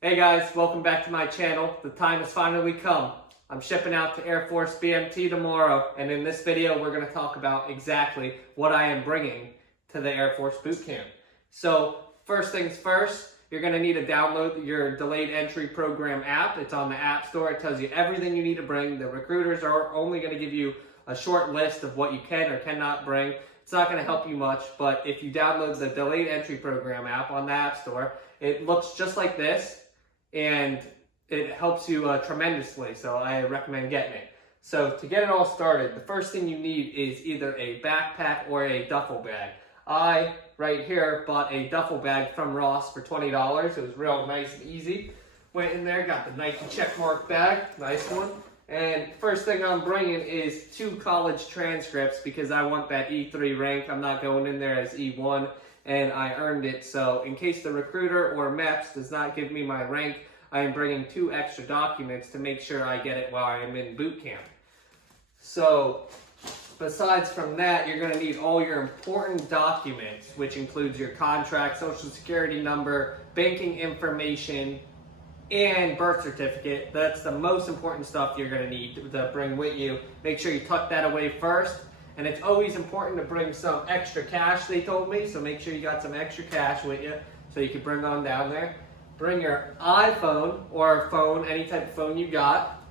Hey guys, welcome back to my channel. The time has finally come. I'm shipping out to Air Force BMT tomorrow, and in this video we're going to talk about exactly what I am bringing to the Air Force boot camp. So first things first, you're going to need to download your Delayed Entry Program app. It's on the App Store. It tells you everything you need to bring. The recruiters are only going to give you a short list of what you can or cannot bring. It's not going to help you much, but if you download the Delayed Entry Program app on the App Store, it looks just like this. And it helps you tremendously, so I recommend getting it. So to get it all started, the first thing you need is either a backpack or a duffel bag. I, right here, bought a duffel bag from Ross for $20. It was real nice and easy. Went in there, got the Nike checkmark bag, nice one. And first thing I'm bringing is 2 college transcripts because I want that E3 rank. I'm not going in there as E1. And I earned it, so in case the recruiter or MEPS does not give me my rank, I am bringing 2 extra documents to make sure I get it while I'm in boot camp. So, besides from that, you're going to need all your important documents, which includes your contract, social security number, banking information, and birth certificate. That's the most important stuff you're going to need to bring with you. Make sure you tuck that away first. And it's always important to bring some extra cash, they told me, so make sure you got some extra cash with you so you can bring on down there. Bring your iPhone or phone, any type of phone you got.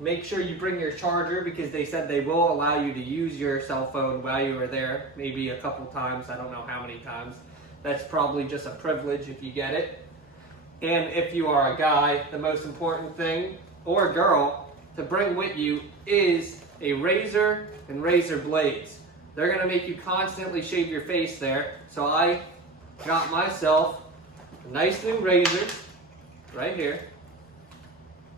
Make sure you bring your charger because they said they will allow you to use your cell phone while you are there, maybe a couple times, I don't know how many times. That's probably just a privilege if you get it. And if you are a guy, the most important thing, or a girl, to bring with you is a razor and razor blades. They're going to make you constantly shave your face there. So I got myself a nice new razor right here.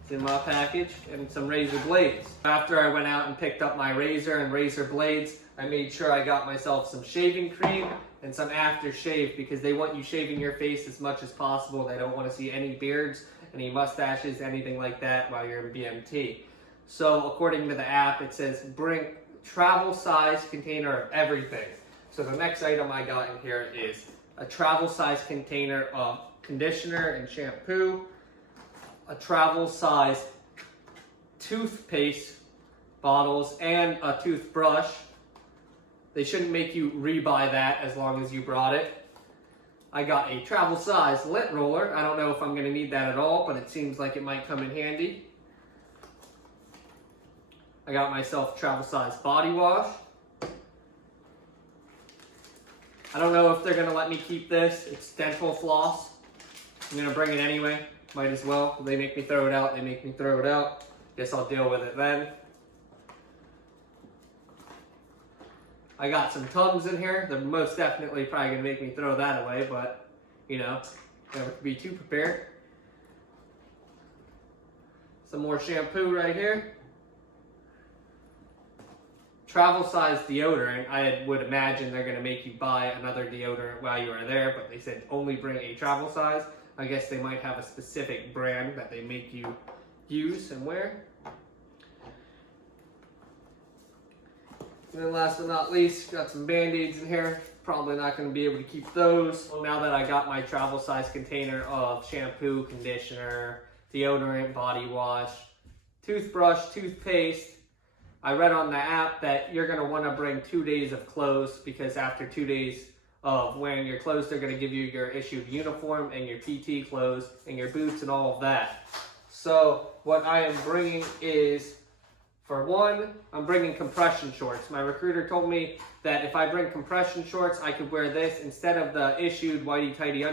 It's in my package, and some razor blades. After I went out and picked up my razor and razor blades, I made sure I got myself some shaving cream and some aftershave because they want you shaving your face as much as possible. They don't want to see any beards, any mustaches, anything like that while you're in BMT. So according to the app, it says bring travel size container of everything. So the next item I got in here is a travel size container of conditioner and shampoo, a travel size toothpaste bottles, and a toothbrush. They shouldn't make you rebuy that as long as you brought it. I got a travel size lint roller. I don't know if I'm going to need that at all, but it seems like it might come in handy. I got myself travel size body wash. I don't know if they're going to let me keep this. It's dental floss. I'm going to bring it anyway. Might as well. They make me throw it out. They make me throw it out. Guess I'll deal with it then. I got some Tums in here. They're most definitely probably going to make me throw that away, but, you know, never be too prepared. Some more shampoo right here. Travel size deodorant. I would imagine they're going to make you buy another deodorant while you are there, but they said only bring a travel size. I guess they might have a specific brand that they make you use and wear. And then last but not least, got some Band-Aids in here. Probably not going to be able to keep those. Well, now that I got my travel size container of shampoo, conditioner, deodorant, body wash, toothbrush, toothpaste, I read on the app that you're going to want to bring 2 days of clothes because after 2 days of wearing your clothes, they're going to give you your issued uniform and your PT clothes and your boots and all of that. So what I am bringing is, for one, I'm bringing compression shorts. My recruiter told me that if I bring compression shorts, I could wear this instead of the issued whitey-tighty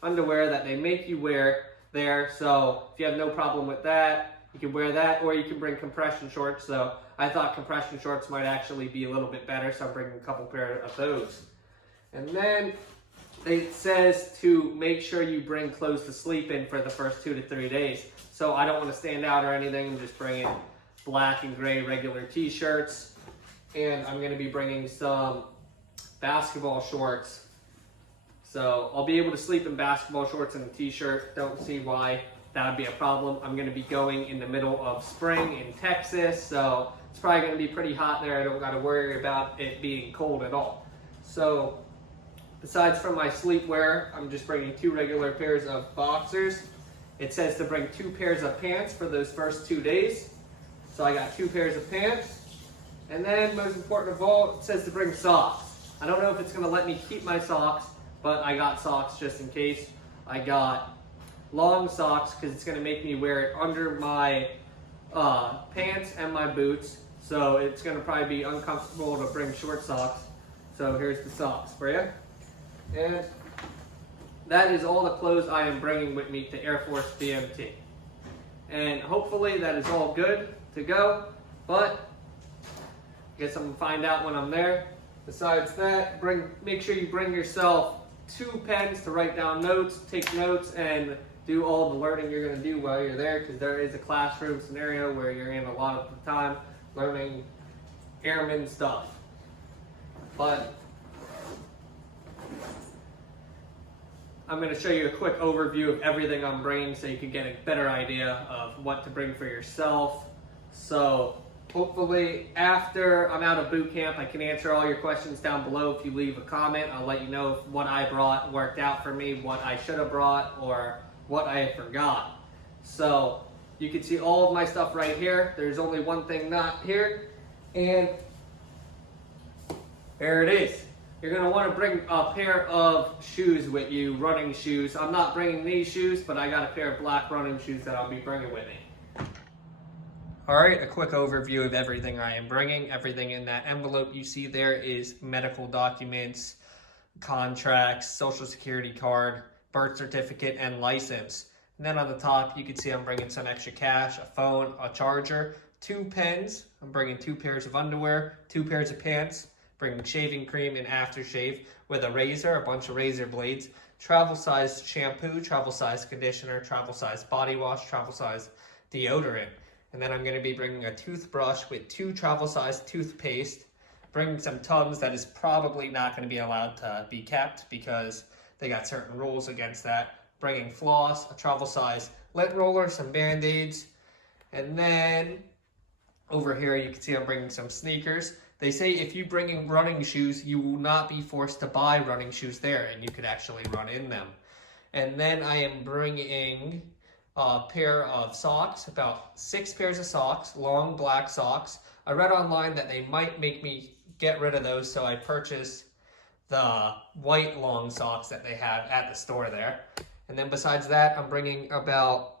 underwear that they make you wear there. So if you have no problem with that, you can wear that, or you can bring compression shorts. So I thought compression shorts might actually be a little bit better, so I'm bringing a couple pair of those. And then it says to make sure you bring clothes to sleep in for the first 2 to 3 days. So I don't want to stand out or anything. I'm just bringing black and gray regular t-shirts. And I'm going to be bringing some basketball shorts. So I'll be able to sleep in basketball shorts and a t-shirt. Don't see why that would be a problem. I'm going to be going in the middle of spring in Texas, so it's probably going to be pretty hot there. I don't got to worry about it being cold at all. So besides from my sleepwear, I'm just bringing 2 regular pairs of boxers It says to bring 2 pairs of pants for those first 2 days. So I got 2 pairs of pants. And then, most important of all, it says to bring socks. I don't know if it's going to let me keep my socks, but I got socks just in case. I got long socks because it's going to make me wear it under my pants and my boots. So it's going to probably be uncomfortable to bring short socks. So here's the socks for you. And that is all the clothes I am bringing with me to Air Force BMT. And hopefully that is all good to go, but I guess I'm going to find out when I'm there. Besides that, make sure you bring yourself 2 pens to write down notes, take notes, and do all the learning you're going to do while you're there, because there is a classroom scenario where you're in a lot of the time learning airman stuff. But I'm going to show you a quick overview of everything I'm bringing so you can get a better idea of what to bring for yourself. So hopefully after I'm out of boot camp, I can answer all your questions down below. If you leave a comment, I'll let you know if what I brought worked out for me, what I should have brought, or what I forgot. So you can see all of my stuff right here. There's only one thing not here, and there it is. You're going to want to bring a pair of shoes with you, running shoes. I'm not bringing these shoes, but I got a pair of black running shoes that I'll be bringing with me. Alright, a quick overview of everything I am bringing. Everything in that envelope you see there is medical documents, contracts, social security card, birth certificate, and license. And then on the top, you can see I'm bringing some extra cash, a phone, a charger, 2 pens. I'm bringing 2 pairs of underwear, 2 pairs of pants, bringing shaving cream and aftershave with a razor, a bunch of razor blades, travel-sized shampoo, travel-sized conditioner, travel-sized body wash, travel-sized deodorant. And then I'm going to be bringing a toothbrush with 2 travel-sized toothpaste, bringing some tubs that is probably not going to be allowed to be kept because they got certain rules against that. Bringing floss, a travel-sized lint roller, some Band-Aids, and then over here you can see I'm bringing some sneakers. They say if you bring in running shoes, you will not be forced to buy running shoes there, and you could actually run in them. And then I am bringing a pair of socks, about 6 pairs of socks, long black socks. I read online that they might make me get rid of those, so I purchased the white long socks that they have at the store there. And then besides that, I'm bringing about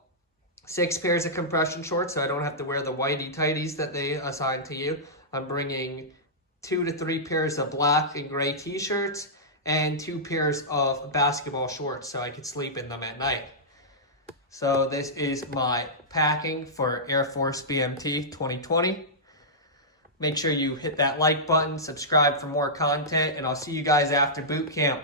6 pairs of compression shorts, so I don't have to wear the whitey tighties that they assign to you. I'm bringing 2 to 3 pairs of black and gray t-shirts and 2 pairs of basketball shorts so I can sleep in them at night. So this is my packing for Air Force BMT 2020. Make sure you hit that like button, subscribe for more content, and I'll see you guys after boot camp.